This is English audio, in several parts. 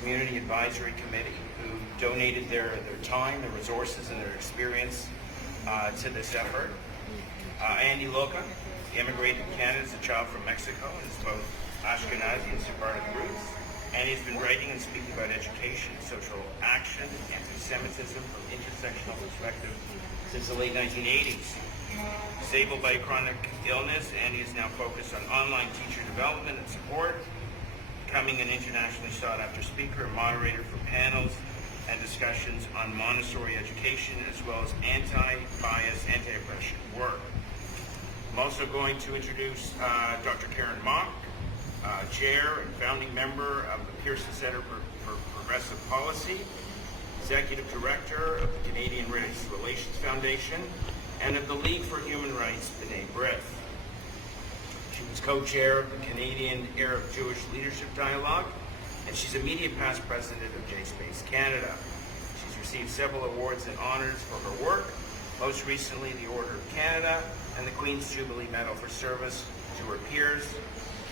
Community Advisory Committee, who donated their time, their resources, and their experience to this effort. Andy Lulka, he immigrated to Canada as a child from Mexico and is both Ashkenazi and Sephardic roots. And he's been writing and speaking about education, social action, and anti-Semitism from an intersectional perspective since the late 1980s. Disabled by chronic illness, Andy is now focused on online teacher development and support, becoming an internationally sought-after speaker and moderator for panels and discussions on Montessori education, as well as anti-bias, anti-oppression work. I'm also going to introduce Dr. Karen Mock, Chair and founding member of the Pearson Center for Progressive Policy, Executive Director of the Canadian Race Relations Foundation, and of the League for Human Rights, B'nai B'rith. She was co-chair of the Canadian Arab-Jewish Leadership Dialogue, and she's immediate past president of J-Space Canada. She's received several awards and honors for her work, most recently the Order of Canada and the Queen's Jubilee Medal for service to her peers,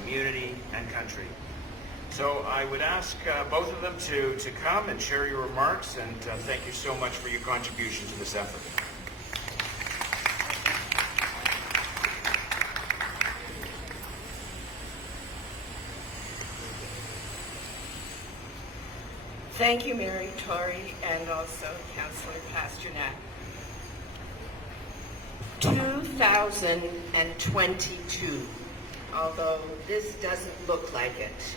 community, and country. So I would ask both of them to come and share your remarks, and thank you so much for your contribution to this effort. Thank you, Mary Tory, and also Councillor Pasternak. 2022, although this doesn't look like it.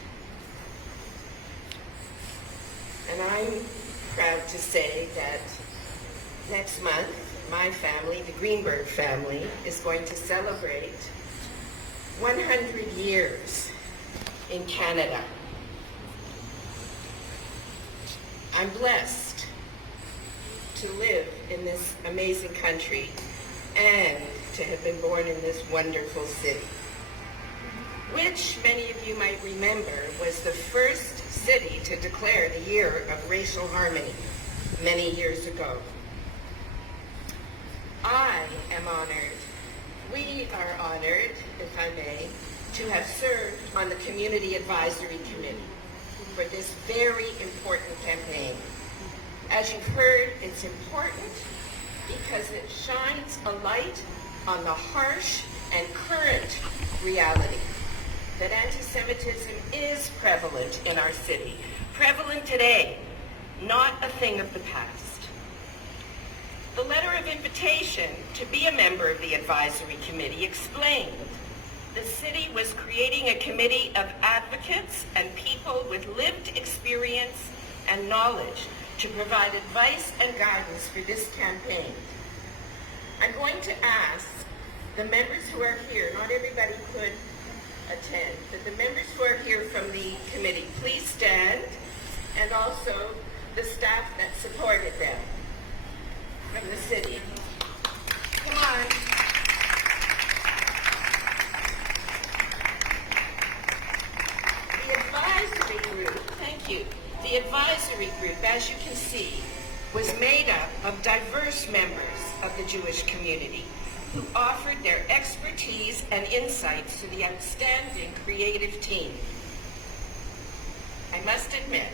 And I'm proud to say that next month, my family, the Greenberg family, is going to celebrate 100 years in Canada. I'm blessed to live in this amazing country and to have been born in this wonderful city, which many of you might remember was the first city to declare the year of racial harmony many years ago. I am honored, we are honored, if I may, to have served on the Community Advisory Committee for this very important campaign. As you've heard, it's important because it shines a light on the harsh and current reality that anti-Semitism is prevalent in our city. Prevalent today, not a thing of the past. The letter of invitation to be a member of the advisory committee explained the city was creating a committee of advocates and people with lived experience and knowledge to provide advice and guidance for this campaign. I'm going to ask the members who are here, not everybody could attend, but the members who are here from the committee, please stand, and also the staff that supported them from the city. Come on. The advisory group, thank you. The advisory group, as you can see, was made up of diverse members of the Jewish community who offered their expertise and insights to the outstanding creative team. I must admit,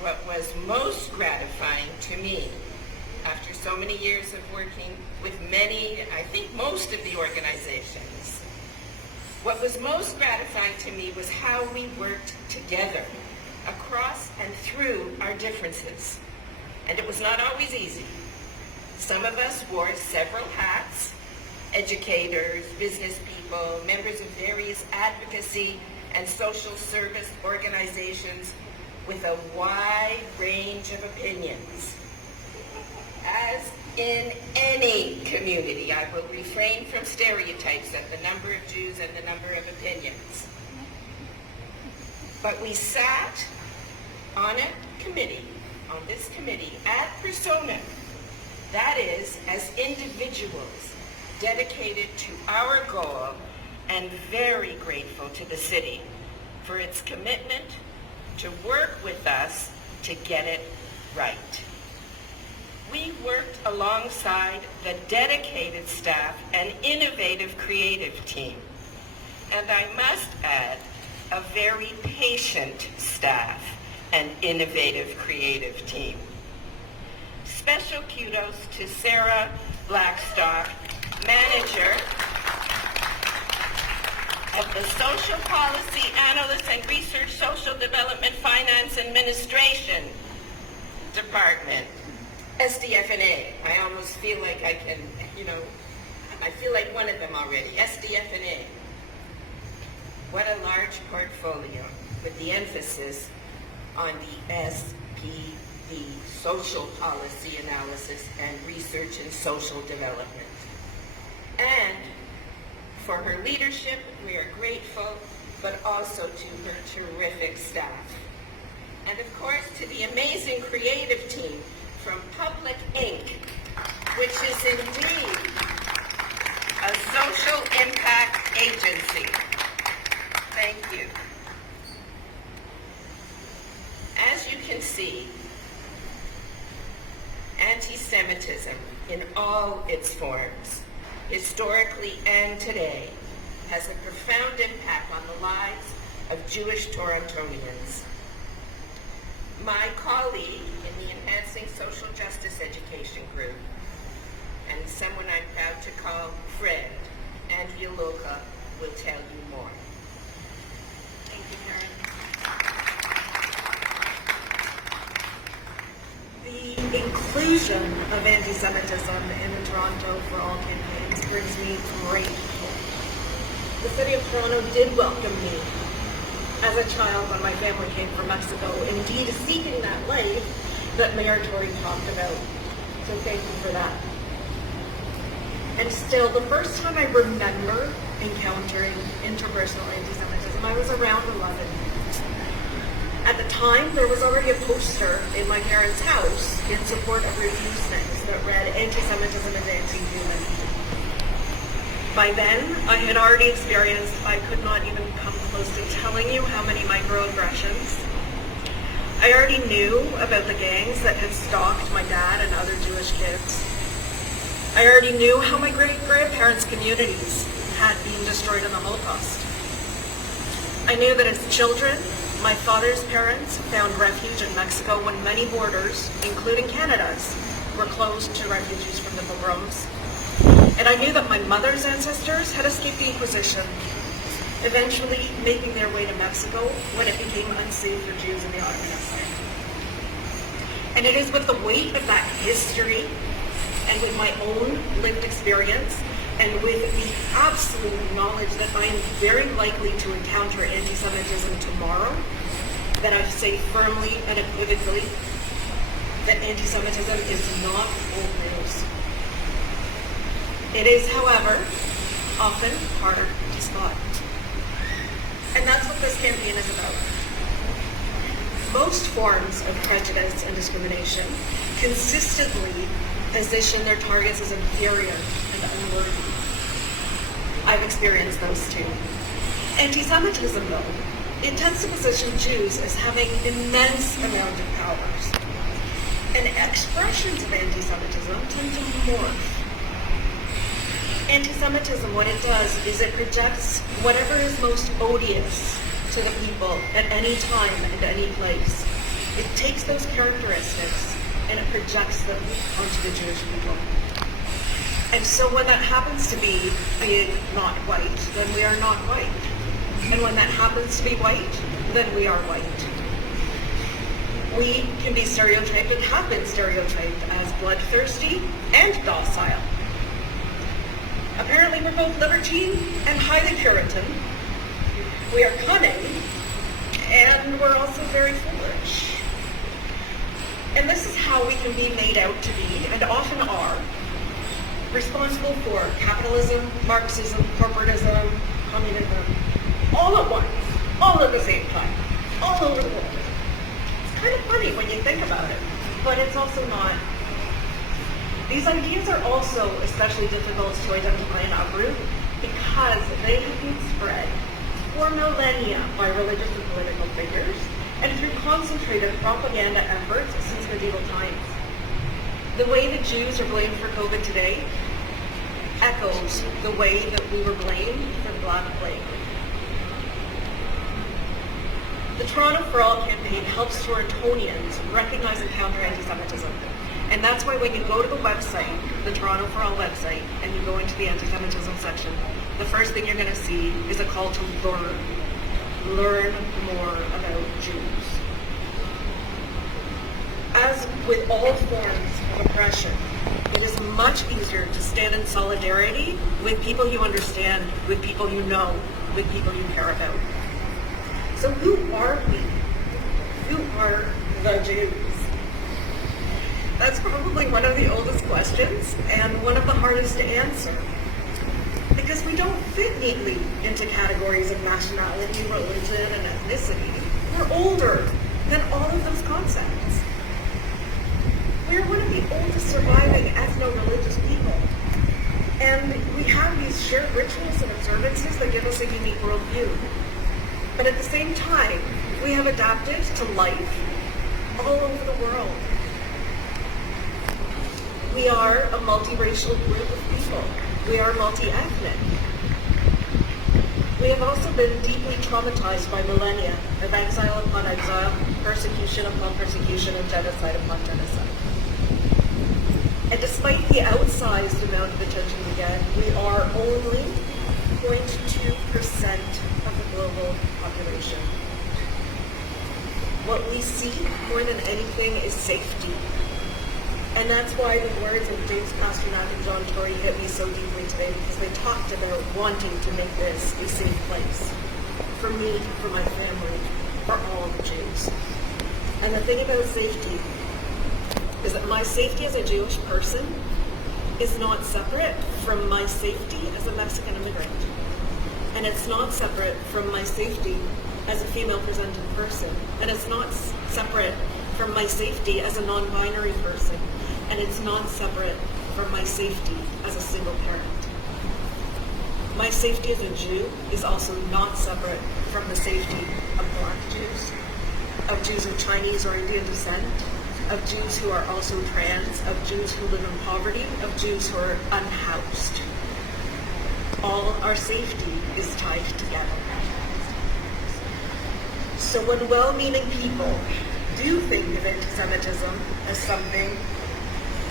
what was most gratifying to me after so many years of working with many, I think most of the organizations, what was most gratifying to me was how we worked together across and through our differences. And it was not always easy. Some of us wore several hats: educators, business people, members of various advocacy and social service organizations with a wide range of opinions. As in any community, I will refrain from stereotypes at the number of Jews and the number of opinions. But we sat on a committee, on this committee, ad personam, that is, as individuals dedicated to our goal and very grateful to the city for its commitment to work with us to get it right. We worked alongside the dedicated staff and innovative creative team, and I must add, a very patient staff and innovative creative team. Special kudos to Sarah Blackstock, manager of the Social Policy Analyst and Research Social Development Finance Administration Department, SDF&A. I almost feel like I can, I feel like one of them already, SDF&A. What a large portfolio with the emphasis on the SPD, Social Policy Analysis and Research in Social Development. And for her leadership, we are grateful, but also to her terrific staff. And of course, to the amazing creative team from Public Inc., which is indeed a social impact agency. Thank you. As you can see, anti-Semitism in all its forms, historically and today, has a profound impact on the lives of Jewish Torontonians. My colleague in the Enhancing Social Justice Education Group, and someone I'm proud to call friend, Lulka, will tell you more. Thank you, Karen. The inclusion of anti-Semitism in the Toronto for All campaigns brings me great hope. The City of Toronto did welcome me as a child when my family came from Mexico, indeed seeking that life that Mayor Tory talked about. So thank you for that. And still, the first time I remember encountering interpersonal anti-Semitism, I was around 11. At the time, there was already a poster in my parents' house in support of Reviews Things that read, "Anti-Semitism is anti-human." By then, I had already experienced, I could not even come close to telling you how many microaggressions. I already knew about the gangs that had stalked my dad and other Jewish kids. I already knew how my great-grandparents' communities had been destroyed in the Holocaust. I knew that as children, my father's parents found refuge in Mexico when many borders, including Canada's, were closed to refugees from the pogroms. And I knew that my mother's ancestors had escaped the Inquisition, eventually making their way to Mexico when it became unsafe for Jews in the Ottoman Empire. And it is with the weight of that history and with my own lived experience and with the absolute knowledge that I am very likely to encounter anti-Semitism tomorrow, that I say firmly and unequivocally that anti-Semitism is not old news. It is, however, often harder to spot. And that's what this campaign is about. Most forms of prejudice and discrimination consistently position their targets as inferior and unworthy. I've experienced those too. Anti-Semitism, though, it tends to position Jews as having immense amount of powers. And expressions of anti-Semitism tend to morph. Anti-Semitism, what it does is it projects whatever is most odious to the people at any time and any place. It takes those characteristics and it projects them onto the Jewish people. And so when that happens to be being not white, then we are not white. And when that happens to be white, then we are white. We can be stereotyped and have been stereotyped as bloodthirsty and docile. Apparently we're both libertine and highly Puritan. We are cunning, and we're also very foolish. And this is how we can be made out to be, and often are, responsible for capitalism, Marxism, corporatism, communism, all at once, all at the same time, all over the world. It's kind of funny when you think about it, but it's also not. These ideas are also especially difficult to identify and uproot because they have been spread for millennia by religious and political figures and through concentrated propaganda efforts since medieval times. The way the Jews are blamed for COVID today echoes the way that we were blamed for the Black Plague. The Toronto for All campaign helps Torontonians recognize and counter anti-Semitism. And that's why when you go to the website, the Toronto for All website, and you go into the anti-Semitism section, the first thing you're going to see is a call to learn. Learn more about Jews. As with all forms of oppression, it is much easier to stand in solidarity with people you understand, with people you know, with people you care about. So who are we? Who are the Jews? That's probably one of the oldest questions and one of the hardest to answer. Because we don't fit neatly into categories of nationality, religion, and ethnicity. We're older than all of those concepts. We're one of the oldest surviving ethno-religious people. And we have these shared rituals and observances that give us a unique worldview. But at the same time, we have adapted to life all over the world. We are a multiracial group of people. We are multi-ethnic. We have also been deeply traumatized by millennia of exile upon exile, persecution upon persecution, and genocide upon genocide. And despite the outsized amount of attention we get, we are only 0.2% of the global population. What we seek more than anything is safety. And that's why the words of James Pasternak and John Tory hit me so deeply today, because they talked about wanting to make this a safe place. For me, for my family, for all the Jews. And the thing about safety is that my safety as a Jewish person is not separate from my safety as a Mexican immigrant. And it's not separate from my safety as a female presenting person. And it's not separate from my safety as a non-binary person. And it's not separate from my safety as a single parent. My safety as a Jew is also not separate from the safety of Black Jews, of Jews of Chinese or Indian descent, of Jews who are also trans, of Jews who live in poverty, of Jews who are unhoused. All our safety is tied together. So when well-meaning people do think of anti-Semitism as something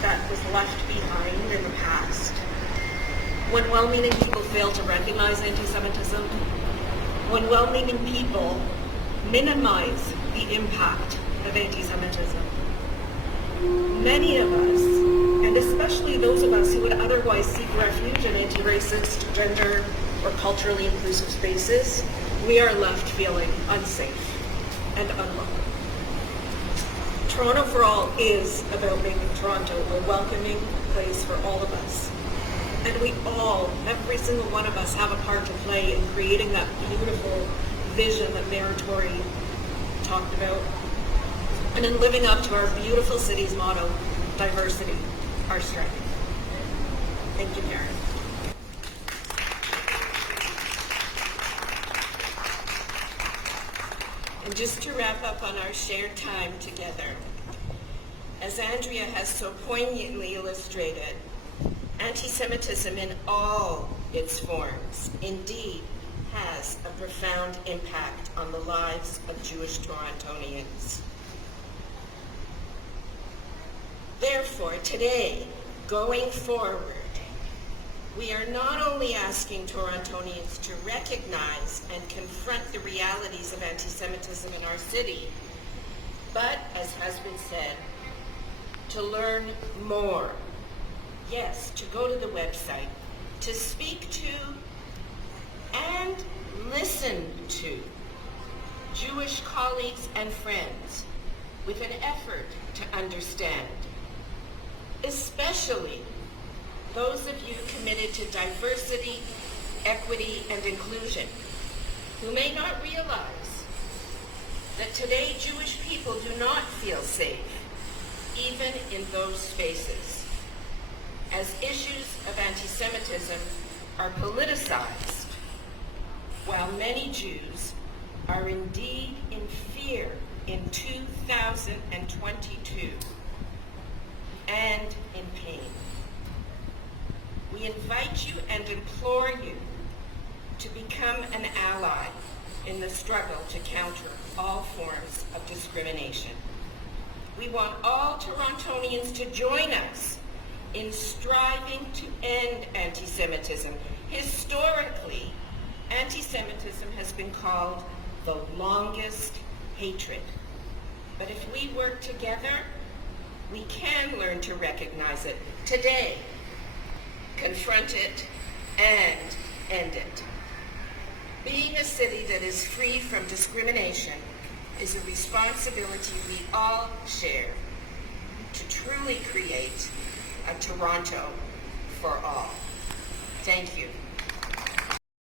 that was left behind in the past, when well-meaning people fail to recognize anti-Semitism, when well-meaning people minimize the impact of anti-Semitism, many of us, and especially those of us who would otherwise seek refuge in anti-racist, gender, or culturally inclusive spaces, we are left feeling unsafe and unwelcome. Toronto for All is about making Toronto a welcoming place for all of us. And we all, every single one of us, have a part to play in creating that beautiful vision that Mayor Tory talked about, and in living up to our beautiful city's motto, diversity, our strength. Thank you, Karen. And just to wrap up on our shared time together, as Andrea has so poignantly illustrated, anti-Semitism in all its forms indeed has a profound impact on the lives of Jewish Torontonians. Therefore, today, going forward, we are not only asking Torontonians to recognize and confront the realities of anti-Semitism in our city, but, as has been said, to learn more. Yes, to go to the website, to speak to and listen to Jewish colleagues and friends with an effort to understand, especially those of you committed to diversity, equity, and inclusion, who may not realize that today Jewish people do not feel safe, even in those spaces, as issues of anti-Semitism are politicized, while many Jews are indeed in fear in 2022 and in pain. We invite you and implore you to become an ally in the struggle to counter all forms of discrimination. We want all Torontonians to join us in striving to end anti-Semitism. Historically, anti-Semitism has been called the longest hatred. But if we work together, we can learn to recognize it today, confront it, and end it. Being a city that is free from discrimination is a responsibility we all share to truly create a Toronto for all. Thank you.